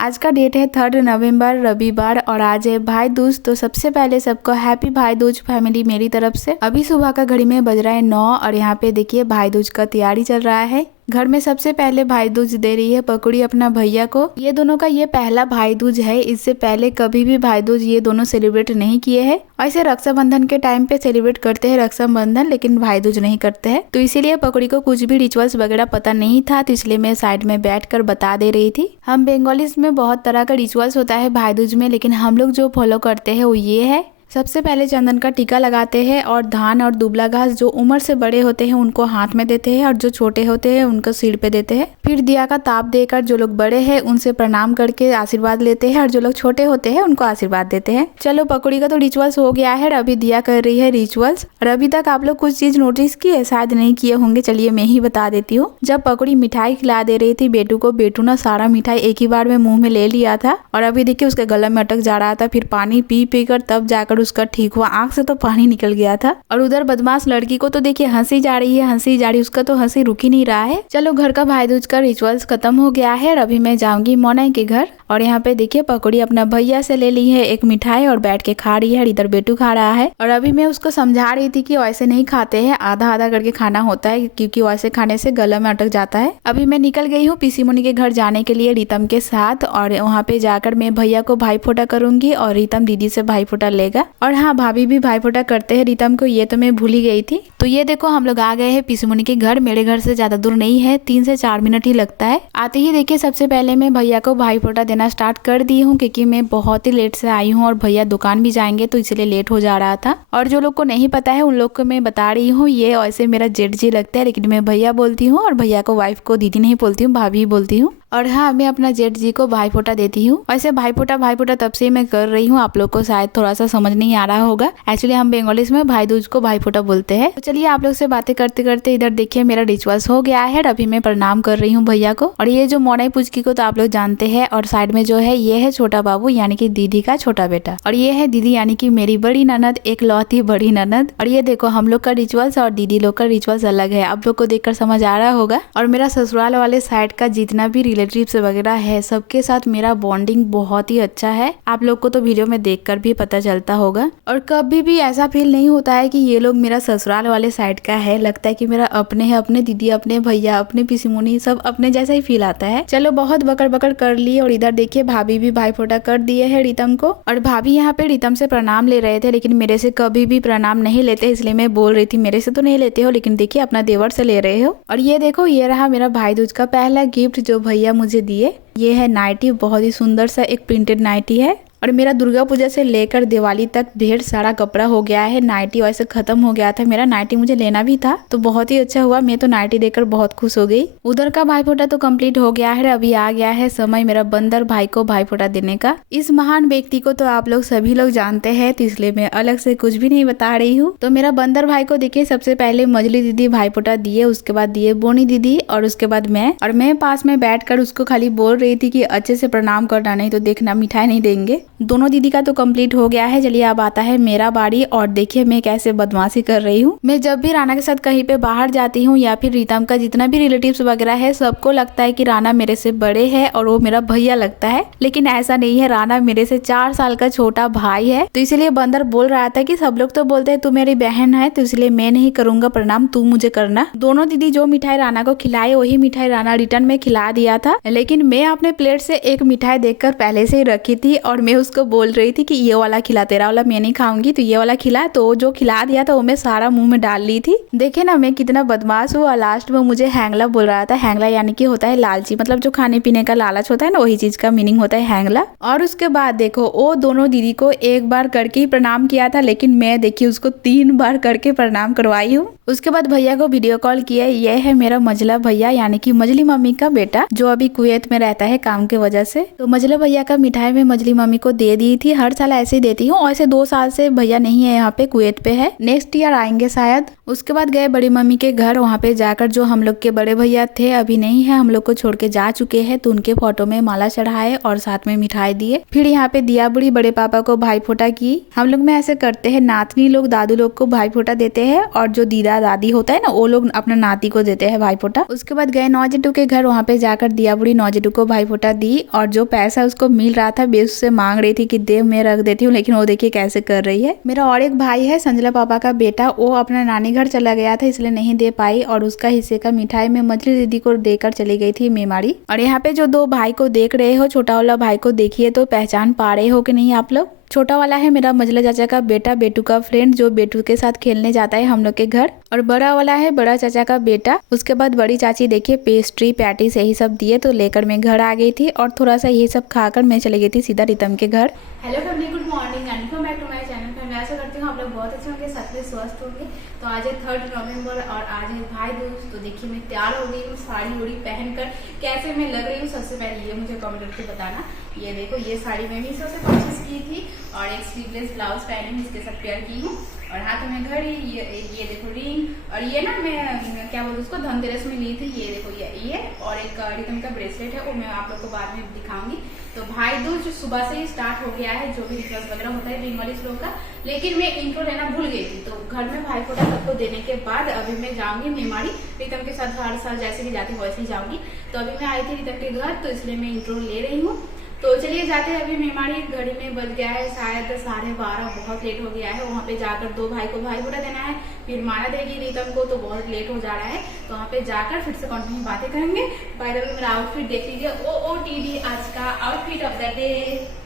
आज का डेट है 3 नवंबर रविवार और आज है भाई दूज। तो सबसे पहले सबको हैप्पी भाई दूज फैमिली मेरी तरफ से। अभी सुबह का घड़ी में बज रहा है 9 और यहाँ पे देखिए भाई दूज का तैयारी चल रहा है। घर में सबसे पहले भाई दूज दे रही है पकड़ी अपना भैया को। ये दोनों का ये पहला भाई दूज है, इससे पहले कभी भी भाई दूज ये दोनों सेलिब्रेट नहीं किए हैं। ऐसे रक्षाबंधन के टाइम पे सेलिब्रेट करते हैं रक्षाबंधन, लेकिन भाई दूज नहीं करते हैं। तो इसीलिए पकड़ी को कुछ भी रिचुअल्स वगैरह पता नहीं था, तो इसलिए मैं साइड में बैठकर बता दे रही थी। हम बंगालीज में बहुत तरह का रिचुअल्स होता है भाई दूज में, लेकिन हम लोग जो फॉलो करते हैं वो ये है। सबसे पहले चंदन का टीका लगाते हैं और धान और दुबला घास जो उम्र से बड़े होते हैं उनको हाथ में देते हैं और जो छोटे होते हैं उनको सिर पे देते हैं। फिर दिया का ताप देकर जो लोग बड़े हैं उनसे प्रणाम करके आशीर्वाद लेते हैं और जो लोग छोटे होते हैं उनको आशीर्वाद देते हैं। चलो पकड़ी का तो रिचुअल्स हो गया है, अभी दिया कर रही है रिचुअल्स। और अभी तक आप लोग कुछ चीज नोटिस किए, शायद नहीं किए होंगे, चलिए मैं ही बता देती हूँ। जब पकड़ी मिठाई खिला दे रही थी बेटू को, बेटू ना सारा मिठाई एक ही बार में मुंह में ले लिया था और अभी देखिए उसके गले में अटक जा रहा था। फिर पानी पी पी कर तब जाकर उसका ठीक हुआ, आंख से तो पानी निकल गया था। और उधर बदमाश लड़की को तो देखिए हंसी जा रही है, हंसी जा रही, उसका तो हंसी रुक ही नहीं रहा है। चलो घर का भाई दूज का रिचुअल्स खत्म हो गया है, अभी मैं जाऊंगी मोनाई के घर। और यहाँ पे देखिए पकड़ी अपना भैया से ले ली है एक मिठाई और बैठ के खा रही है। इधर बेटू खा रहा है और अभी मैं उसको समझा रही थी कि वैसे नहीं खाते हैं, आधा आधा करके खाना होता है, क्योंकि वैसे खाने से गला में अटक जाता है। अभी मैं निकल गई हूँ पीसी मुनि के घर जाने के लिए रीतम के साथ, और वहाँ पे जाकर मैं भैया को भाई फोटा करूंगी और रीतम दीदी से भाई फोटा लेगा। और हाँ, भाभी भी भाई फोटा करते हैं रीतम को, ये तो मैं भूल ही गई थी। तो ये देखो हम लोग आ गए हैं पीसी मुनि के घर। मेरे घर से ज्यादा दूर नहीं है, 3 से 4 मिनट ही लगता है। आते ही देखिए सबसे पहले मैं भैया को भाई फोटा देना स्टार्ट कर दी हूँ, क्योंकि मैं बहुत ही लेट से आई हूँ और भैया दुकान भी जाएंगे तो इसलिए लेट हो जा रहा था। और जो लोग को नहीं पता है उन लोग को मैं बता रही हूँ, ये वैसे मेरा जेठ जी लगता है, लेकिन मैं भैया बोलती हूँ और भैया को वाइफ को दीदी नहीं बोलती हूँ, भाभी बोलती हूँ। और हाँ, मैं अपना जेठ जी को भाई फोटा देती हूँ। वैसे भाई फोटा तब से मैं कर रही हूँ, आप लोग को शायद थोड़ा सा समझ नहीं आ रहा होगा। एक्चुअली हम बंगालीज में भाई दूज को भाई फोटा बोलते हैं। तो चलिए आप लोग से बातें करते करते इधर देखिए मेरा रिचुअल्स हो गया है। अभी मैं प्रणाम कर रही हूँ भैया को। और ये जो मोनाई पुचकी को तो आप लोग जानते हैं, और साइड में जो है ये है छोटा बाबू यानी कि दीदी का छोटा बेटा, और ये है दीदी यानी कि मेरी बड़ी ननद, एक लौती बड़ी ननद। और ये देखो हम लोग का रिचुअल्स और दीदी लोग का रिचुअल्स अलग है, आप लोग को देखकर समझ आ रहा होगा। और मेरा ससुराल वाले साइड का जितना भी रिलेटिव्स वगैरह है सबके साथ मेरा बॉन्डिंग बहुत ही अच्छा है, आप लोग को तो वीडियो में देखकर भी पता चलता होगा। और कभी भी ऐसा फील नहीं होता है कि ये लोग मेरा ससुराल वाले साइड का है, लगता है कि मेरा अपने है, अपने दीदी, अपने भैया, अपने पिसीमुनी सब अपने जैसा ही फील आता है। चलो बहुत बकर बकर कर ली। और इधर देखिए भाभी भी भाई फोटा कर दिए है रीतम को। और भाभी यहाँ पे रीतम से प्रणाम ले रहे थे, लेकिन मेरे से कभी भी प्रणाम नहीं लेते, इसलिए मैं बोल रही थी मेरे से तो नहीं लेते हो, लेकिन देखिए अपना देवर से ले रहे हो। और ये देखो ये रहा मेरा भाई दूज का पहला गिफ्ट जो भैया मुझे दिए। ये है नाइटी, बहुत ही सुंदर सा एक प्रिंटेड नाइटी है। और मेरा दुर्गा पूजा से लेकर दिवाली तक ढेर सारा कपड़ा हो गया है, नाइटी वैसे खत्म हो गया था मेरा, नाइटी मुझे लेना भी था, तो बहुत ही अच्छा हुआ, मैं तो नाइटी देखकर बहुत खुश हो गई। उधर का भाई फोटा तो कंप्लीट हो गया है, अभी आ गया है समय मेरा बंदर भाई को भाई फोटा देने का। इस महान व्यक्ति को तो आप लोग सभी लोग जानते हैं, तो इसलिए मैं अलग से कुछ भी नहीं बता रही हूँ। तो मेरा बंदर भाई को देखिए सबसे पहले मजली दीदी भाई फोटा दिए, उसके बाद दिए बोनी दीदी, और उसके बाद मैं पास में बैठकर उसको खाली बोल रही थी कि अच्छे से प्रणाम करना, नहीं तो देखना मिठाई नहीं देंगे। दोनों दीदी का तो कंप्लीट हो गया है। चलिए अब आता है मेरा बारी, और देखिए मैं कैसे बदमाशी कर रही हूँ। मैं जब भी राना के साथ कहीं पे बाहर जाती हूँ या फिर रीतम का जितना भी रिलेटिव्स वगैरह है, सबको लगता है कि राना मेरे से बड़े है और वो मेरा भैया लगता है, लेकिन ऐसा नहीं है, राना मेरे से 4 साल का छोटा भाई है। तो इसलिए बंदर बोल रहा था कि सब लोग तो बोलते हैं तू मेरी बहन है, तो इसलिए मैं नहीं करूंगा प्रणाम, तू मुझे करना। दोनों दीदी जो मिठाई राना को खिलाई वही मिठाई राना रिटर्न में खिला दिया था, लेकिन मैं अपने प्लेट से एक मिठाई देखकर पहले से ही रखी थी और मैं उसको बोल रही थी कि ये वाला खिला, तेरा वाला मैं नहीं खाऊंगी, तो ये वाला खिला। तो जो खिला दिया था वो मैं सारा मुंह में डाल ली थी। देखे ना मैं कितना बदमाश हूँ। लास्ट में मुझे हैंगला बोल रहा था, हैंगला यानी कि होता है लालची, मतलब जो खाने पीने का लालच होता है ना, वही चीज का मीनिंग होता है हैंगला। और उसके बाद देखो वो दोनों दीदी को एक बार करके ही प्रणाम किया था, लेकिन मैं देखिए उसको 3 बार करके प्रणाम करवाई हूँ। उसके बाद भैया को वीडियो कॉल किया। ये है मेरा मजला भैया यानी कि मजली मम्मी का बेटा, जो अभी कुवैत में रहता है काम के वजह से। तो मजला भैया का मिठाई में मजली मम्मी को दे दी थी, हर साल ऐसे ही देती हूँ। और ऐसे 2 साल से भैया नहीं है यहाँ पे, कुवैत पे है, नेक्स्ट ईयर आएंगे शायद। उसके बाद गए बड़ी मम्मी के घर, वहाँ पे जाकर जो हम लोग के बड़े भैया थे अभी नहीं है, हम लोग को छोड़ के जा चुके हैं, तो उनके फोटो में माला चढ़ाए और साथ में मिठाई दिए। फिर यहाँ पे दिया बुड़ी बड़े पापा को भाई फोटा की। हम लोग में ऐसे करते हैं, नातनी लोग दादू लोग को भाई फोटा देते हैं और जो दीदा दादी होता है ना वो लोग अपना नाती को देते हैं भाई फोटा। उसके बाद गए नौजेटू के घर, वहाँ पे जाकर दिया बुड़ी नौजेटू को भाई फोटा दी और जो पैसा उसको मिल रहा था बेस से मांग रही थी कि दे मैं रख देती हूँ, लेकिन वो देखिए कैसे कर रही है। मेरा और एक भाई है संजला पापा का बेटा, वो अपना नानी घर चला गया था इसलिए नहीं दे पाई और उसका हिस्से का मिठाई में मछली दीदी को देकर चली गई थी मेमाड़ी। और यहाँ पे जो 2 भाई को देख रहे हो, छोटा वाला भाई को देखिए तो पहचान पा रहे हो कि नहीं आप लोग। छोटा वाला है मेरा मजला चाचा का बेटा, बेटू का फ्रेंड जो बेटू के साथ खेलने जाता है हम लोग के घर। और बड़ा वाला है बड़ा चाचा का बेटा। उसके बाद बड़ी चाची देखिए पेस्ट्री पैटीज यही सब दिए तो लेकर मैं घर आ गई थी और थोड़ा सा ये सब खाकर मैं चली गई थी सीधा रितम के घर। Hello family, good morning and welcome back to my channel. मैं आशा करती हूँ आप लोग बहुत अच्छे होंगे, साथ में स्वस्थ होंगे। तो आज है 3 नवंबर और आज है भाई दूज। तो देखिए मैं तैयार हो गई हूँ साड़ी उड़ी पहनकर, कैसे मैं लग रही हूँ सबसे पहले ये मुझे कमेंट करके बताना। ये देखो ये साड़ी मैं मीशो से परचेज की थी और एक स्लीवलेस ब्लाउज पहनी हूँ, इसके साथ पेयर की हूँ और हाथ में घड़ी, ये देखो रिंग और ये ना मैं क्या बोलूँ उसको धनतेरस में ली थी। ये देखो ये और एक रितम का ब्रेसलेट है, वो मैं आप लोग को बाद में दिखाऊंगी। तो भाई दूज सुबह से ही स्टार्ट हो गया है, जो भी रिचुअल्स वगैरह होता है रिंग वाली लोग का, लेकिन मैं इंट्रो लेना भूल गई थी। तो घर में भाई फोटा सबको देने के बाद अभी मैं जाऊंगी मेमाड़ी, रितम के साथ हर साल जैसे कि जाती वैसे ही जाऊंगी। तो अभी मैं आई थी रितम के घर, तो इसलिए मैं इंट्रो ले रही हूँ। तो चलिए जाते हैं अभी मेमाड़ी। घड़ी में बज गया है शायद 12:30, बहुत लेट हो गया है। वहाँ पे जाकर 2 भाई को भाई फोटा देना है, फिर माला देगी रितम को, तो बहुत लेट हो जा रहा है। तो वहाँ पे जाकर फिर से कंटिन्यू बातें करेंगे। बाय द वे मेरा आउटफिट देख लीजिए, OOTD आज का आउटफिट ऑफ द डे।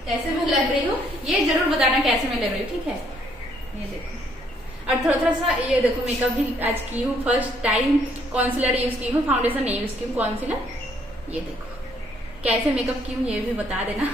कैसे मैं लग रही हूँ ये जरूर बताना कैसे मैं लग रही हूँ, ठीक है। ये देखो और थोड़ा सा ये देखो मेकअप भी आज की हूँ, फर्स्ट टाइम कॉन्सिलर यूज की हूँ, फाउंडेशन नहीं यूज की हूँ, कॉन्सिलर। ये देखो कैसे मेकअप की हूँ ये भी बता देना।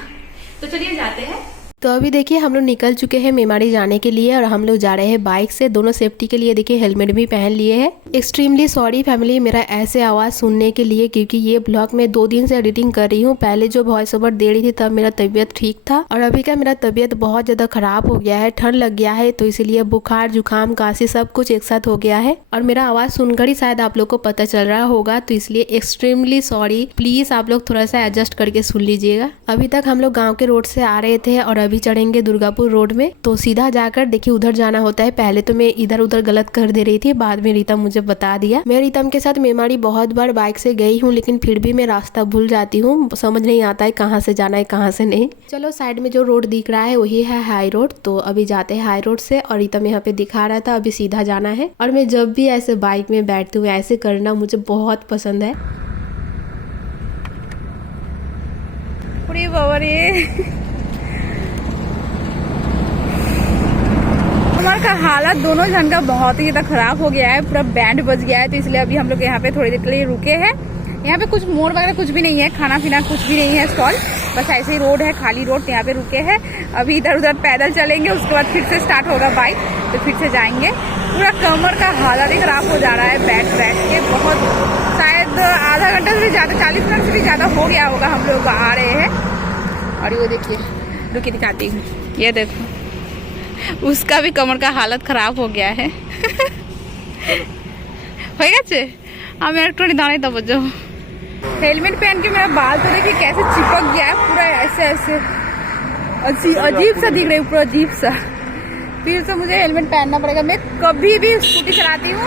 तो चलिए जाते हैं। तो अभी देखिए हम लोग निकल चुके हैं मेमाड़ी जाने के लिए और हम लोग जा रहे हैं बाइक से। दोनों सेफ्टी के लिए देखिए हेलमेट भी पहन लिए हैं। एक्सट्रीमली सॉरी फैमिली मेरा ऐसे आवाज़ सुनने के लिए, क्योंकि ये ब्लॉग में 2 दिन से एडिटिंग कर रही हूँ। पहले जो वॉइस ओवर दे रही थी तब मेरा तबीयत ठीक था और अभी का मेरा तबीयत बहुत ज़्यादा खराब हो गया है, ठंड लग गया है, तो इसीलिए बुखार जुकाम काशी सब कुछ एक साथ हो गया है और मेरा आवाज़ सुनकर ही शायद आप लोग को पता चल रहा होगा। तो इसलिए एक्सट्रीमली सॉरी, प्लीज़ आप लोग थोड़ा सा एडजस्ट करके सुन लीजिएगा। अभी तक हम लोग गाँव के रोड से आ रहे थे और अभी चढ़ेंगे दुर्गापुर रोड में, तो सीधा जाकर देखिए उधर जाना होता है। पहले तो मैं इधर उधर गलत कर दे रही थी, बाद में रितम मुझे बता दिया। मैं रितम के साथ मेमाड़ी बहुत बार बाइक से गई हूँ, लेकिन फिर भी मैं रास्ता भूल जाती हूँ, समझ नहीं आता है कहाँ से जाना है कहाँ से नहीं। चलो साइड में जो रोड दिख रहा है वही है हाई रोड, तो अभी जाते हैं हाई रोड से। और रितम यहाँ पे दिखा रहा था अभी सीधा जाना है। और मैं जब भी ऐसे बाइक में बैठती हूँ ऐसे करना मुझे बहुत पसंद है। हमारा का हालत दोनों जन का बहुत ही ज़्यादा खराब हो गया है, पूरा बैंड बज गया है। तो इसलिए अभी हम लोग यहाँ पे थोड़ी देर के लिए रुके हैं। यहाँ पे कुछ मोड़ वगैरह कुछ भी नहीं है, खाना पीना कुछ भी नहीं है स्टॉल, बस ऐसे ही रोड है, खाली रोड। तो यहाँ पे रुके हैं, अभी इधर उधर पैदल चलेंगे, उसके बाद फिर से स्टार्ट होगा बाइक, तो फिर से जाएंगे। पूरा कमर का हालत ही खराब हो जा रहा है बैठ बैठ के, बहुत शायद आधा घंटा से भी ज़्यादा, 40 मिनट से भी ज़्यादा हो गया होगा हम लोग आ रहे हैं। और ये देखिए, रुकी दिखाती हूँ, ये देखो उसका भी कमर का हालत खराब हो गया है। हो गया अब मेरा थोड़ी दाने दब जाओ। हेलमेट पहन के मेरा बाल तो देखिए कैसे चिपक गया है, पूरा ऐसे ऐसे अजीब सा दिख रहा है, पूरा अजीब सा। फिर से मुझे हेलमेट पहनना पड़ेगा। मैं कभी भी स्कूटी चलाती हूँ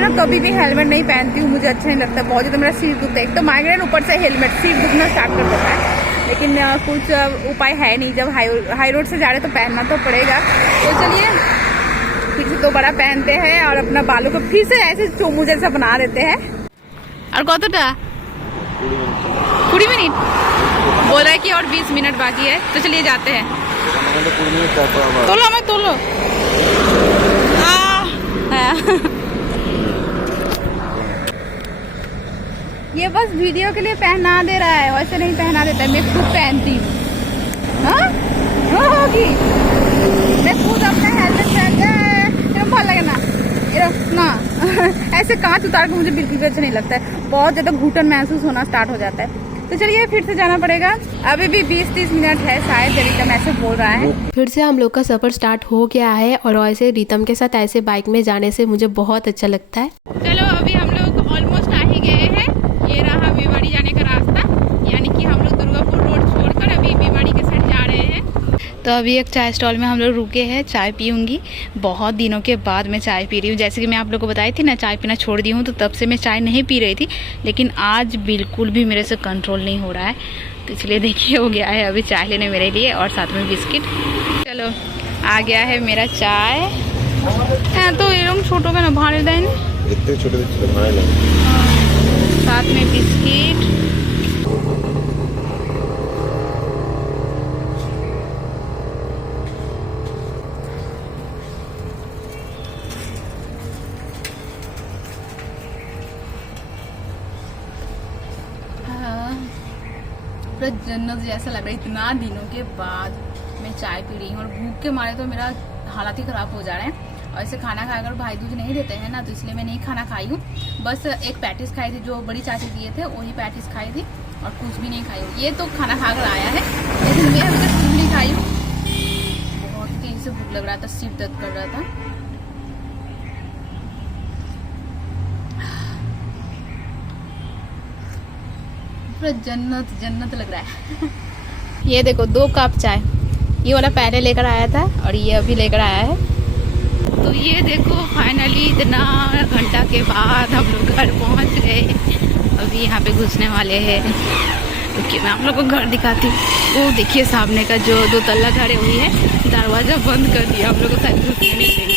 ना, कभी भी हेलमेट नहीं पहनती हूँ, मुझे अच्छा नहीं लगता, बहुत ज़्यादा मेरा सिर दुखता है। एक तो माइग्रेन, ऊपर से हेलमेट, सिर दुखना स्टार्ट कर देता है। लेकिन कुछ उपाय है नहीं, जब हाई रोड से जा रहे तो पहनना तो पड़ेगा। तो चलिए फिर से दोबारा पहनते हैं और अपना बालों को फिर से ऐसे चोमू जैसा बना देते हैं। और कतटा 20 मिनट बोल रहा है कि और 20 मिनट बाकी है, तो चलिए जाते हैं। तोलो ये बस वीडियो के लिए पहना दे रहा है, वैसे नहीं पहना देता है, मैं खुद पहनती हूँ। होगी मैं खुद अपना हेलमेट पहन के भल लगे ना ऐसे कांच उतार के मुझे बिल्कुल भी अच्छा नहीं लगता है, बहुत ज़्यादा घुटन महसूस होना स्टार्ट हो जाता है। तो चलिए फिर से जाना पड़ेगा। अभी भी 20-30 मिनट है शायद, रितम ऐसे बोल रहा है। फिर से हम लोग का सफर स्टार्ट हो गया है और ऐसे रितम के साथ ऐसे बाइक में जाने से मुझे बहुत अच्छा लगता है। चलो अभी हम लोग ऑलमोस्ट आ ही गए हैं। ये रहा मेवाड़ी जाने का रास्ता, यानी कि हम लोग दुर्गापुर रोड छोड़कर अभी मेवाड़ी के साइड जा रहे हैं। तो अभी एक चाय स्टॉल में हम लोग रुके हैं, चाय पीऊँगी। बहुत दिनों के बाद मैं चाय पी रही हूँ। जैसे कि मैं आप लोग को बताई थी ना, चाय पीना छोड़ दी हूँ, तो तब से मैं चाय नहीं पी रही थी, लेकिन आज बिल्कुल भी मेरे से कंट्रोल नहीं हो रहा है। तो इसलिए देखिए हो गया है अभी चाय लेने मेरे लिए और साथ में बिस्किट। चलो आ गया है मेरा चाय। तो ये लोग छोटो का ना भाड़े दें, इतने छोटे भाड़े, साथ में बिस्किट। पूरा जन्नत जैसा लग रहा है। इतना दिनों के बाद मैं चाय पी रही हूँ और भूख के मारे तो मेरा हालत ही ख़राब हो जा रहा है। और ऐसे खाना खाकर भाई दूज नहीं देते हैं ना, तो इसलिए मैं नहीं खाना खाई हूँ। बस एक पैटिस खाई थी, जो बड़ी चाची दिए थे वही पैटिस खाई थी, और कुछ भी नहीं खाई हूँ। ये तो खाना खाकर आया है, लेकिन मैं अभी तक कुछ नहीं खाई हूँ। बहुत तेज से भूख लग रहा था, सिर दर्द कर रहा था। पूरा जन्नत जन्नत लग रहा है। ये देखो 2 कप चाय, ये वाला पहले लेकर आया था और ये अभी लेकर आया है। तो ये देखो फाइनली इतना घंटा के बाद हम लोग घर पहुंच गए। अभी यहाँ पे घुसने वाले हैं। देखिए मैं आप लोग को घर दिखाती हूँ। वो देखिए सामने का जो 2 तल्ला घर है वही है, दरवाजा बंद कर दिया, हम लोग को शायद घुसने नहीं देंगे।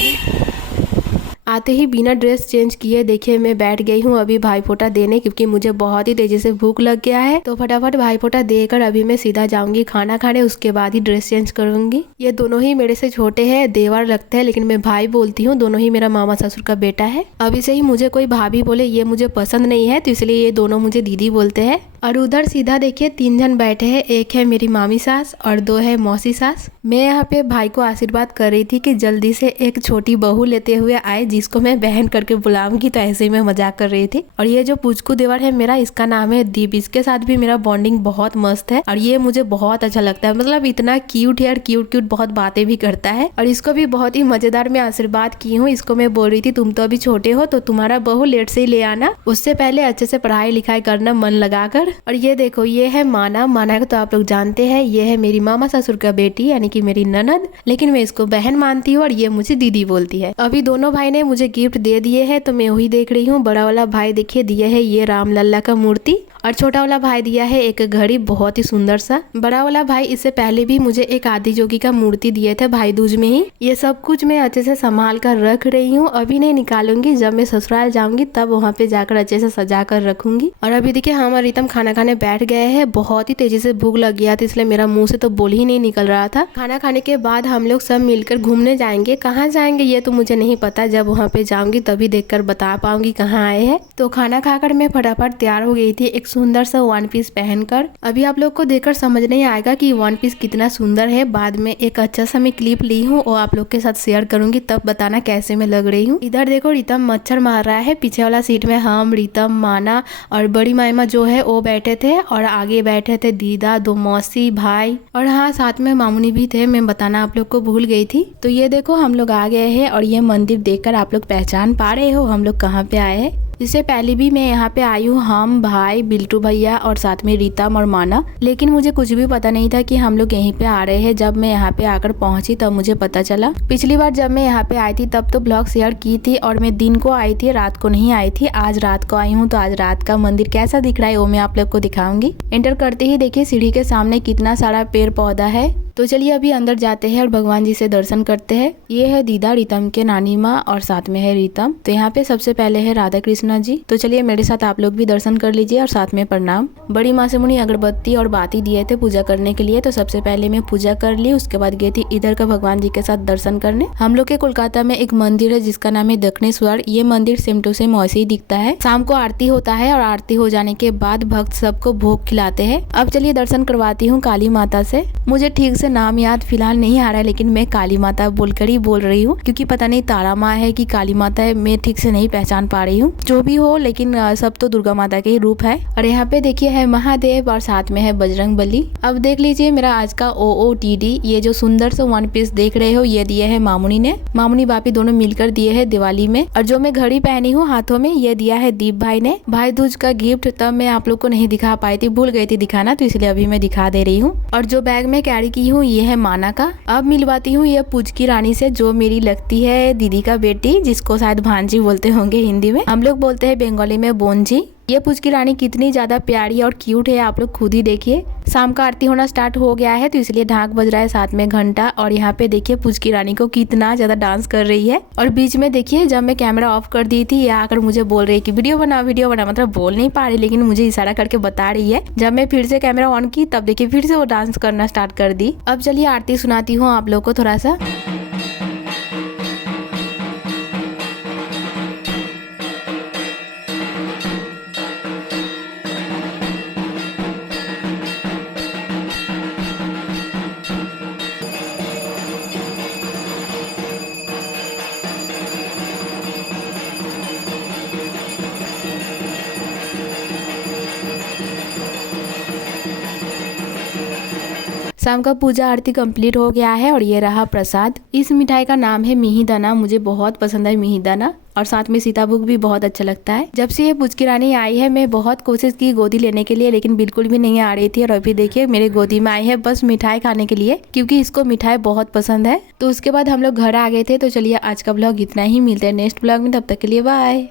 आते ही बिना ड्रेस चेंज किए देखिए मैं बैठ गई हूँ अभी भाईफोटा देने, क्योंकि मुझे बहुत ही तेजी से भूख लग गया है। तो फटाफट भाईफोटा देकर अभी मैं सीधा जाऊंगी खाना खाने, उसके बाद ही ड्रेस चेंज करूंगी। ये दोनों ही मेरे से छोटे हैं, देवर लगते हैं, लेकिन मैं भाई बोलती हूँ। दोनों ही मेरा मामा ससुर का बेटा है। अभी से ही मुझे कोई भाभी बोले ये मुझे पसंद नहीं है, तो इसलिए ये दोनों मुझे दीदी बोलते हैं। और उधर सीधा देखिए 3 जन बैठे हैं, एक है मेरी मामी सास और 2 है मौसी सास। मैं यहाँ पे भाई को आशीर्वाद कर रही थी कि जल्दी से एक छोटी बहू लेते हुए आए, जिसको मैं बहन करके बुलाऊंगी। तो ऐसे ही मैं मजाक कर रही थी। और ये जो पुचकू देवर है मेरा, इसका नाम है दीप। इसके साथ भी मेरा बॉन्डिंग बहुत मस्त है और ये मुझे बहुत अच्छा लगता है। मतलब इतना क्यूट है और क्यूट बहुत बातें भी करता है। और इसको भी बहुत ही मजेदार मैं आशीर्वाद की हूँ। इसको मैं बोल रही थी तुम तो अभी छोटे हो, तो तुम्हारा बहू लेट से ही ले आना, उससे पहले अच्छे से पढ़ाई लिखाई करना मन लगाकर। और ये देखो ये है माना। माना को तो आप लोग जानते हैं, ये है मेरी मामा ससुर का बेटी, यानी कि मेरी ननद, लेकिन मैं इसको बहन मानती हूँ और ये मुझे दीदी बोलती है। अभी दोनों भाई ने मुझे गिफ्ट दे दिए हैं, तो मैं वही देख रही हूँ। बड़ा वाला भाई देखिए दिया है ये राम लल्ला का मूर्ति, और छोटा वाला भाई दिया है एक घड़ी, बहुत ही सुंदर सा। बड़ा वाला भाई इससे पहले भी मुझे एक आदि जोगी का मूर्ति दिए थे भाई दूज में ही। ये सब कुछ मैं अच्छे से संभाल कर रख रही हूँ, अभी नहीं निकालूंगी। जब मैं ससुराल जाऊंगी तब वहाँ पे जाकर अच्छे से सजा कर रखूंगी। और अभी देखिए हम और रितम खाना खाने बैठ गए हैं। बहुत ही तेजी से भूख लग गया था, इसलिए मेरा मुंह से तो बोल ही नहीं निकल रहा था। खाना खाने के बाद हम लोग सब मिलकर घूमने जाएंगे। कहाँ जाएंगे ये तो मुझे नहीं पता, जब वहाँ पे जाऊंगी तभी देखकर बता पाऊंगी कहाँ आए हैं। तो खाना खाकर मैं फटाफट तैयार हो गई थी, एक सुंदर सा 1 पीस पहनकर। अभी आप लोग को देखकर समझ नहीं आएगा कि 1 पीस कितना सुंदर है। बाद में एक अच्छा सा मैं क्लिप ली हूँ, वो आप लोग के साथ शेयर करूंगी, तब बताना कैसे मैं लग रही हूँ। इधर देखो रितम मच्छर मार रहा है। पीछे वाला सीट में हम, रितम, माना और बड़ी मायमा जो है वो बैठे थे, और आगे बैठे थे दीदा, 2 मौसी, भाई, और हाँ साथ में मामुनी भी थे। मैं बताना आप लोग को भूल गई थी। तो ये देखो हम लोग आ गए हैं, और ये मंदिर देखकर आप लोग पहचान पा रहे हो हम लोग कहाँ पे आए हैं। इससे पहले भी मैं यहाँ पे आई हूँ, हम, भाई, बिल्टू भैया और साथ में रीतम और माना, लेकिन मुझे कुछ भी पता नहीं था कि हम लोग यहीं पे आ रहे हैं। जब मैं यहाँ पे आकर पहुंची तब मुझे पता चला। पिछली बार जब मैं यहाँ पे आई थी तब तो ब्लॉग शेयर की थी, और मैं दिन को आई थी, रात को नहीं आई थी। आज रात को आई हूँ, तो आज रात का मंदिर कैसा दिख रहा है वो मैं आप लोग को दिखाऊंगी। एंटर करते ही देखिए सीढ़ी के सामने कितना सारा पेड़ पौधा है। तो चलिए अभी अंदर जाते हैं और भगवान जी से दर्शन करते हैं। ये है दीदा, रितम के नानी माँ, और साथ में है रितम। तो यहाँ पे सबसे पहले है राधा कृष्णा जी। तो चलिए मेरे साथ आप लोग भी दर्शन कर लीजिए और साथ में प्रणाम। बड़ी माँ से मुनि अगरबत्ती और बाती दिए थे पूजा करने के लिए, तो सबसे पहले मैं पूजा कर ली। उसके बाद गई थी इधर का भगवान जी के साथ दर्शन करने। हम लोग के कोलकाता में एक मंदिर है जिसका नाम है दक्षिणेश्वर। ये मंदिर सेम टू सेम वैसे ही दिखता है। शाम को आरती होता है और आरती हो जाने के बाद भक्त सबको भोग खिलाते हैं। अब चलिए दर्शन करवाती हूँ काली माता से। मुझे ठीक से का नाम याद फिलहाल नहीं आ रहा है, लेकिन मैं काली माता बोलकर ही बोल रही हूँ, क्योंकि पता नहीं तारा माँ है कि काली माता है, मैं ठीक से नहीं पहचान पा रही हूँ। जो भी हो, लेकिन सब तो दुर्गा माता के ही रूप है। और यहाँ पे देखिए है महादेव और साथ में है बजरंग बली। अब देख लीजिए मेरा आज का OOTD। ये जो सुंदर सा वन पीस देख रहे हो, ये दिए है मामुनी ने। मामुनी बापी दोनों मिलकर दिए है दिवाली में। और जो मैं घड़ी पहनी हूँ हाथों में, ये दिया है दीप भाई ने, भाई दूज का गिफ्ट। तब मैं आप लोग को नहीं दिखा पाई थी, भूल गई थी दिखाना, तो इसलिए अभी मैं दिखा दे रही हूँ। और जो बैग में कैरी की हूँ ये है माना का। अब मिलवाती हूँ ये पुचकी रानी से, जो मेरी लगती है दीदी का बेटी, जिसको शायद भांजी बोलते होंगे हिंदी में, हम लोग बोलते हैं बंगाली में बोनजी। ये पुचकी रानी कितनी ज्यादा प्यारी और क्यूट है, आप लोग खुद ही देखिए। शाम का आरती होना स्टार्ट हो गया है, तो इसलिए ढाक बज रहा है, साथ में घंटा। और यहाँ पे देखिए पुचकी रानी को कितना ज्यादा डांस कर रही है। और बीच में देखिए जब मैं कैमरा ऑफ कर दी थी, ये आकर मुझे बोल रही है कि वीडियो बना, मतलब बोल नहीं पा रही, लेकिन मुझे इशारा करके बता रही है। जब मैं फिर से कैमरा ऑन की, तब देखिए फिर से वो डांस करना स्टार्ट कर दी। अब चलिए आरती सुनाती हूँ आप लोग को थोड़ा सा। शाम का पूजा आरती कंप्लीट हो गया है। और ये रहा प्रसाद। इस मिठाई का नाम है मिहिदाना। मुझे बहुत पसंद है मिहिदाना, और साथ में सीताभोग भी बहुत अच्छा लगता है। जब से ये पुचकी रानी आई है, मैं बहुत कोशिश की गोदी लेने के लिए, लेकिन बिल्कुल भी नहीं आ रही थी। और अभी देखिए मेरे गोदी में आई है बस मिठाई खाने के लिए, क्योंकि इसको मिठाई बहुत पसंद है। तो उसके बाद हम लोग घर आ गए थे। तो चलिए आज का ब्लॉग इतना ही, मिलते हैं नेक्स्ट ब्लॉग में, तब तक के लिए बाय।